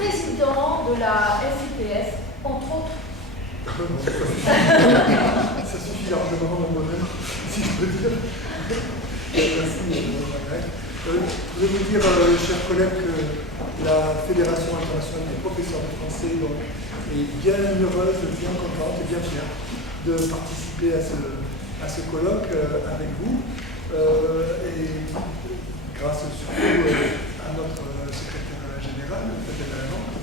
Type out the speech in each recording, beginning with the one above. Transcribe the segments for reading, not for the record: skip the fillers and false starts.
président de la FIPS, entre autres. Ça suffit largement de moi-même, si je peux dire. Merci, Margaret. Je voulais vous dire, chers collègues, que la Fédération internationale des professeurs de français est bien heureuse, bien contente et bien fière de participer à ce colloque avec vous. Et grâce surtout à notre secrétaire général, Frédéric Lalande,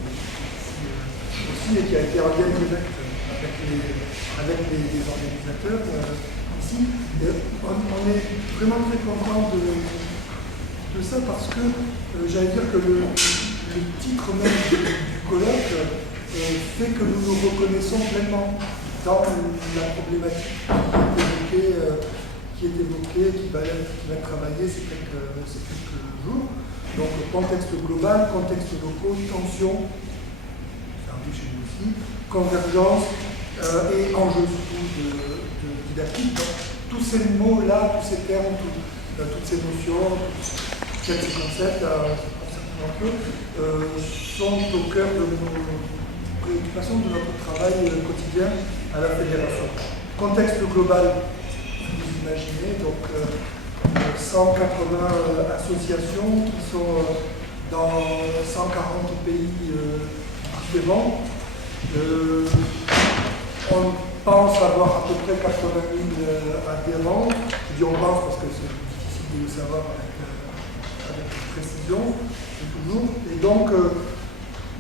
aussi, et qui a été en lien direct avec les organisateurs ici. Et on est vraiment très content de ça parce que j'allais dire que le titre même du colloque fait que nous nous reconnaissons pleinement dans la problématique qui est évoquée, qui va être travaillée ces quelques jours. Donc contexte global, contexte locaux, tension, ça arrive chez nous aussi, convergence et enjeux surtout de didactique. Donc, tous ces mots-là, tous ces termes, toutes ces notions, tous ces concepts, sont au cœur de nos préoccupations, de notre travail quotidien à la Fédération. Contexte global, vous imaginez, donc 180 associations qui sont dans 140 pays différents. On pense avoir à peu près 80 000 adhérents. Je dis on pense parce que c'est difficile de le savoir avec précision, toujours. Et donc,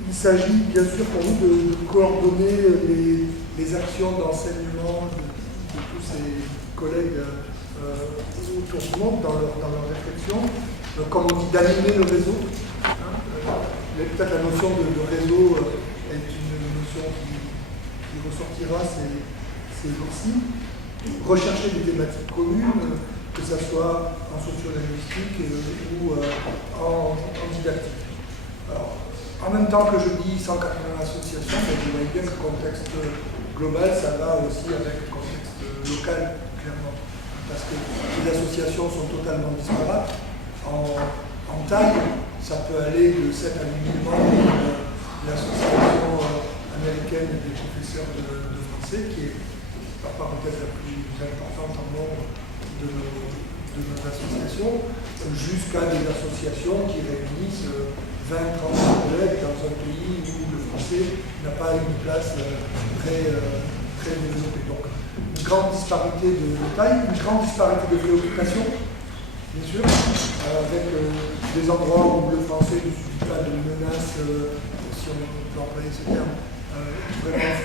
il s'agit bien sûr pour nous de coordonner les actions d'enseignement de tous ces collègues autour du monde dans leur réflexion. Comme on dit, d'animer le réseau. Peut-être la notion de réseau est une notion qui ressortira ces jours-ci. Rechercher des thématiques communes, que ce soit en sociolinguistique ou en didactique. Alors, en même temps que je dis 180 associations, vous voyez bien que le contexte global, ça va aussi avec le contexte local, clairement. Parce que les associations sont totalement disparates. En taille, ça peut aller de 7 à 8 000 membres. L'association américaine des professeurs de français, qui est par peut-être la plus importante en nombre de nos associations, jusqu'à des associations qui réunissent 20-30 collègues dans un pays où le français n'a pas une place très développée. Donc, une grande disparité de taille, une grande disparité de préoccupation, bien sûr, avec des endroits où le français ne subit pas de menaces, si on peut employer ce terme, vraiment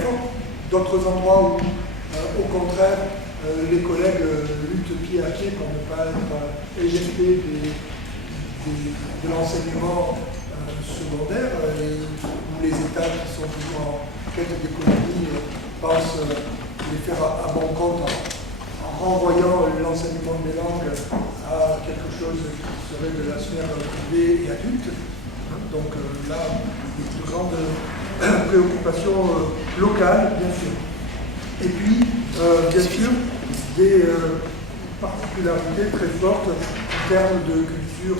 fort. D'autres endroits où, au contraire, les collègues luttent pied à pied pour ne pas être éjectés de l'enseignement secondaire, où les États qui sont toujours en quête d'économie pensent les faire à bon compte en renvoyant l'enseignement des langues à quelque chose qui serait de la sphère privée et adulte. Donc là, des plus grandes préoccupations locales, bien sûr. Et puis, bien sûr, des particularités très fortes en termes de culture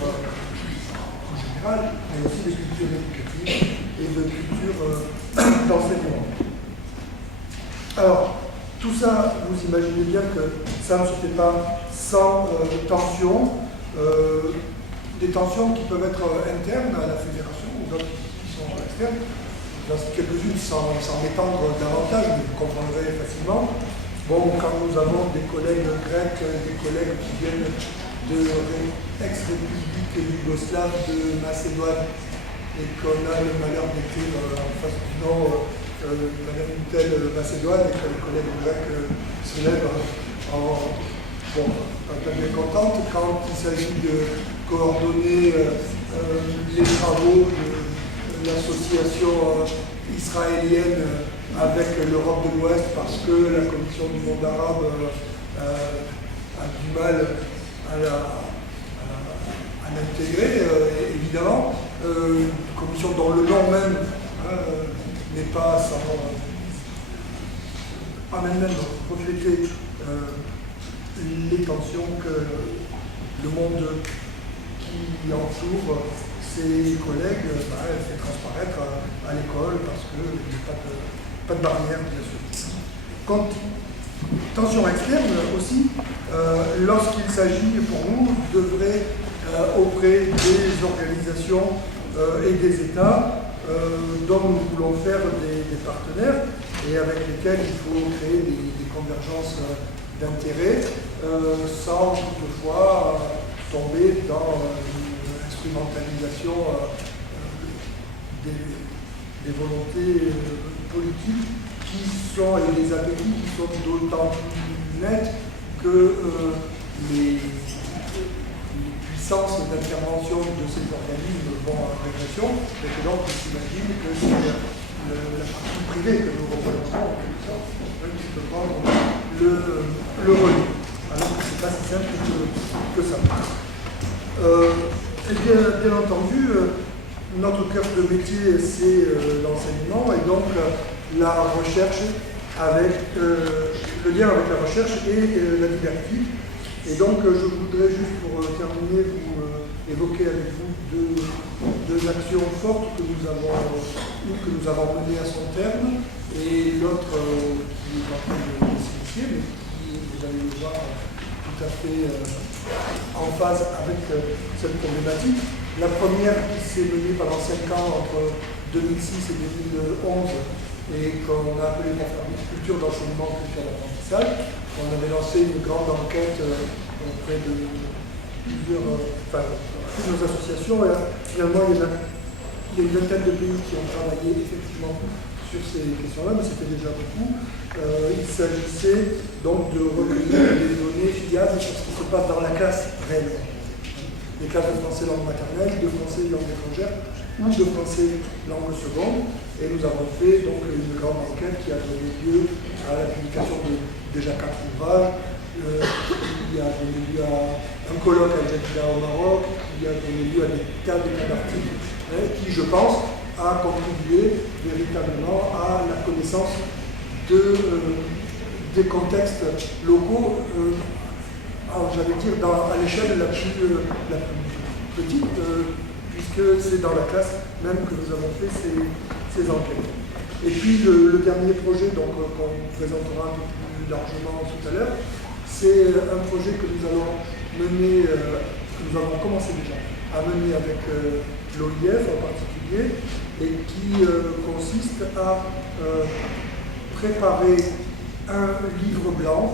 en général, mais aussi de culture éducative et de culture d'enseignement. Alors, tout ça, vous imaginez bien que ça ne se fait pas sans tensions, des tensions qui peuvent être internes à la fédération ou d'autres qui sont externes. J'en cite quelques-unes sans m'étendre davantage, mais vous comprendrez facilement. Bon, quand nous avons des collègues grecs, des collègues qui viennent de ex-république yougoslave de Macédoine, et qu'on a le malheur d'écrire en face du nom Madame une telle Macédoine, et que les collègues grecs se lèvent bon, pas bien contente quand il s'agit de coordonner les travaux de l'association israélienne avec l'Europe de l'Ouest parce que la Commission du monde arabe a du mal à l'intégrer, évidemment. Commission dont le nom même n'est pas sans en elle-même refléter les tensions que le monde qui qui entoure ses collègues, elle fait transparaître à l'école parce qu'il n'y a pas de barrière, bien sûr. Tension externe aussi, lorsqu'il s'agit pour nous d'œuvrer auprès des organisations et des États dont nous voulons faire des partenaires et avec lesquels il faut créer des convergences d'intérêts sans toutefois tomber dans une instrumentalisation des volontés politiques qui sont, et des appétits qui sont d'autant plus nets que les puissances d'intervention de ces organismes vont en régression, et que donc on s'imagine que c'est la partie privée que nous représentons, en quelque sorte, qui peut prendre le relais. Alors que ce n'est pas si simple que ça. Et bien entendu, notre cœur de métier, c'est l'enseignement, et donc la recherche avec le lien avec la recherche et la didactique. Et donc je voudrais juste pour terminer vous évoquer avec vous deux actions fortes que nous avons menées à son terme et l'autre qui est en train de s'initier, mais qui, vous allez le voir, tout à fait en phase avec cette problématique. La première qui s'est menée pendant 5 ans entre 2006 et 2011 et qu'on a appelé culture d'enseignement, culture d'apprentissage. On avait lancé une grande enquête auprès de plusieurs associations. Et finalement, il y a une vingtaine de pays qui ont travaillé effectivement sur ces questions-là, mais c'était déjà beaucoup. Il s'agissait donc de recueillir des données fiables sur ce qui se passe dans la classe réellement. Les classes de français langue maternelle, de français langue étrangère ou de français langue seconde. Et nous avons fait donc une grande enquête qui a donné lieu à la publication de déjà 4 ouvrages. Il a donné lieu à un colloque à Jeddah au Maroc, il a donné lieu à des tas d'articles qui, je pense, a contribué véritablement à la connaissance des contextes locaux, j'allais dire à l'échelle la plus petite, puisque c'est dans la classe même que nous avons fait ces enquêtes. Et puis le dernier projet qu'on présentera un peu plus largement tout à l'heure, c'est un projet que nous allons mener, que nous avons commencé déjà à mener avec l'OIF en particulier, et qui consiste à préparer un livre blanc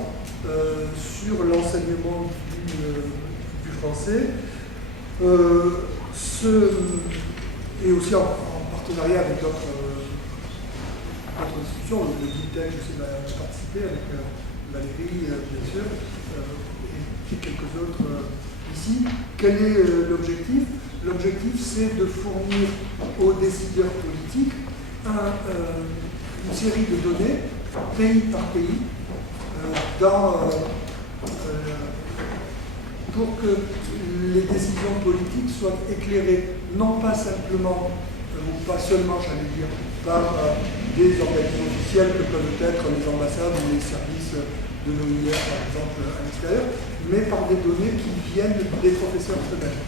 sur l'enseignement du français, et aussi en partenariat avec d'autres institutions. Le Guitec, je sais, va participer avec Valérie, bien sûr, et quelques autres ici. Quel est l'objectif? L'objectif, c'est de fournir aux décideurs politiques une série de données, pays par pays, pour que les décisions politiques soient éclairées, non pas simplement, ou pas seulement, j'allais dire, par des organismes officiels que peuvent être les ambassades ou les services de l'OIF, par exemple, à l'extérieur, mais par des données qui viennent des professeurs eux-mêmes.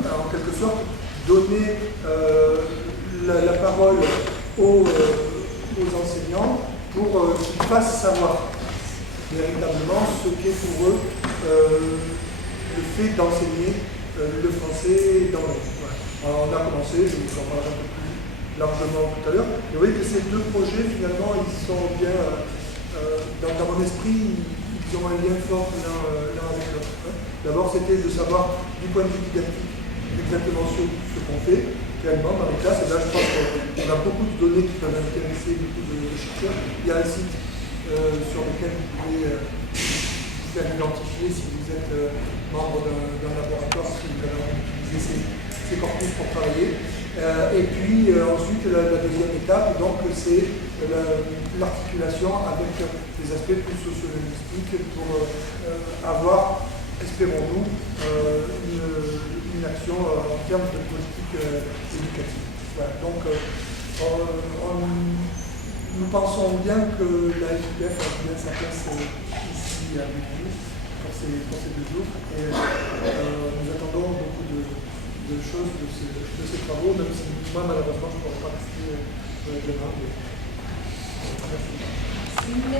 En quelque sorte, donner la parole aux enseignants pour qu'ils fassent savoir véritablement ce qu'est pour eux le fait d'enseigner le français dans le monde. Voilà. Alors, on a commencé, je vous en parlerai un peu plus largement tout à l'heure. Vous voyez que ces deux projets, finalement, ils sont bien, dans mon esprit, ils ont un lien fort l'un avec l'autre. D'abord, c'était de savoir, du point de vue didactique, exactement ce qu'on fait réellement dans les classes. Et là, je pense qu'on a beaucoup de données qui peuvent intéresser beaucoup de chercheurs. Il y a un site sur lequel vous pouvez vous faire identifier si vous êtes membre d'un laboratoire, si vous allez utiliser ces corpus pour travailler. Et puis ensuite, la deuxième étape, donc, c'est l'articulation avec les aspects plus socio-linguistiques pour avoir, espérons-nous, une action en termes de politique éducative. Voilà. Donc, nous pensons bien que la FIPF a bien sa place ici avec nous pour ces 2 jours, et nous attendons beaucoup de Moi, malheureusement, je ne pourrais pas rester demain. Merci.